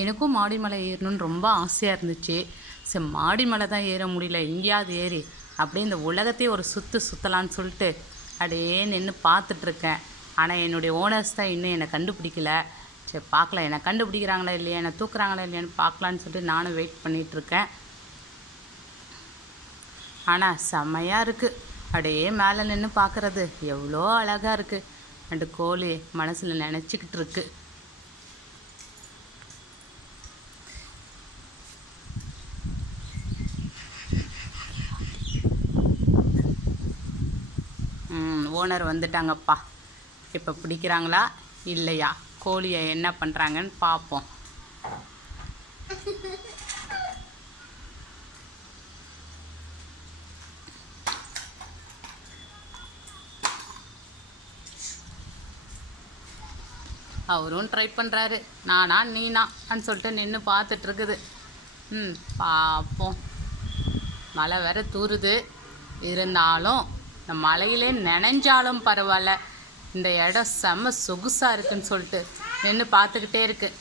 எனக்கும் மாடி மலை ஏறணும்னு ரொம்ப ஆசையாக இருந்துச்சு. சரி, மாடி மலை தான் ஏற முடியல, எங்கேயாவது ஏறி அப்படியே இந்த உலகத்தையே ஒரு சுற்றலான்னு சொல்லிட்டு அப்படியே நின்று பார்த்துட்ருக்கேன். ஆனால் என்னுடைய ஓனர்ஸ் தான் இன்னும் என்னை கண்டுபிடிக்கல. சரி, பார்க்கலாம், என்னை கண்டுபிடிக்கிறாங்களா இல்லையா, என்னை தூக்குறாங்களா இல்லையான்னு பார்க்கலான்னு சொல்லிட்டு நானும் வெயிட் பண்ணிகிட்ருக்கேன். ஆனால் செம்மையாக இருக்குது. அப்படியே மேலே நின்று பார்க்குறது எவ்வளோ அழகாக இருக்குது. ரெண்டு கோழி மனசில் நினச்சிக்கிட்டு இருக்கு. ஓனர் வந்துட்டாங்கப்பா. இப்போ பிடிக்கிறாங்களா இல்லையா, கோழியை என்ன பண்ணுறாங்கன்னு பார்ப்போம். அவரும் ட்ரை பண்ணுறாரு, நானா நீனான்னு சொல்லிட்டு நின்று பார்த்துட்ருக்குது. பார்ப்போம். மழை வேற தூறுது. இருந்தாலும் இந்த மழையிலே நனைஞ்சாலும் பரவாயில்ல, இந்த இடம் செம்ம சொகுசாக இருக்குன்னு சொல்லிட்டு நின்று பார்த்துக்கிட்டே இருக்குது.